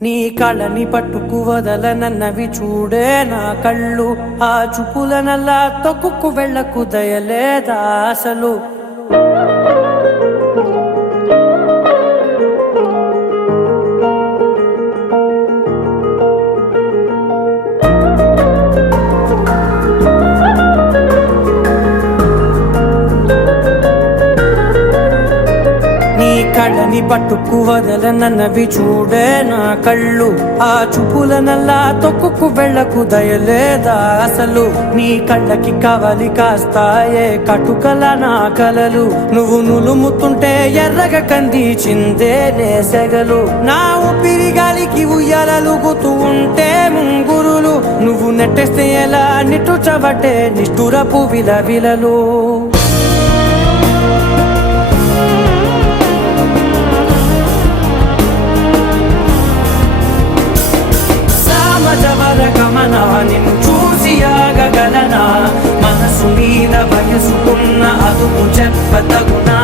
నీ కళని పట్టుకు వదలనన్నవి చూడే నా కళ్ళు, ఆ చూపులనల్లా తొక్కుకు వెళ్ళకు దయలేదా అసలు. కళ్ళని పట్టుకు వదలనన్నవి చూడే నా కళ్ళు, ఆ చూపులనల్లా తొక్కుకు వెళ్ళకు దయలేదా అసలు. నీ కళ్ళకి కవలి కాస్తాయే కటుకల నా కలలు, నువ్వు నులుముతుంటే ఎర్రగ కందిచిందే నేసెగలు. నా ఊపిరి గాలికి ఉయ్యాలలుగుతూ ఉంటే ముంగురులు, నువ్వు నెట్టేస్తే ఎలా నిట్టుచబట్టే నిష్ఠురపు విలవిలలు. నిన్ను చూసి ఆగగలనా, మనసు మీద వయసుకున్న అదుపు చెప్పతగునా.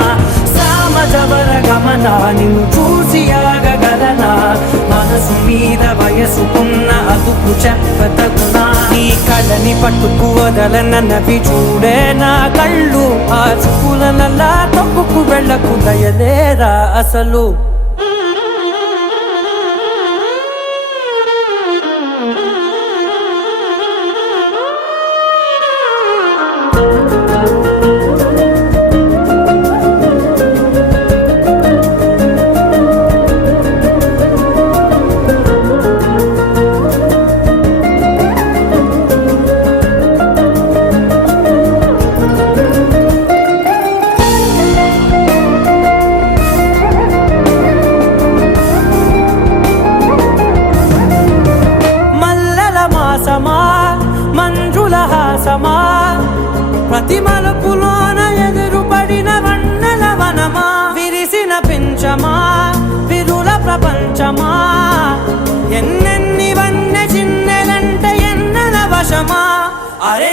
సామజవర గమన నిన్ను చూసి ఆగగలనా, మనసు మీద వయసుకున్న అదుపు చెప్పతగునా. నీ కళ్ళని పట్టుకు వదలనన్నవి చూడే నా కళ్ళు, ఆ చూపులనల్లా తొక్కుకు వెళ్ళకు దయలేరా అసలు. మంజుల హాసమా, ప్రతి మలుపులోన ఎదురుపడిన వన్నెల వనమా, విరిసిన పించమా విరుల ప్రపంచమా, ఎన్నెన్ని వన్నె చిన్నెలంటే ఎన్నెల వశమా. అరే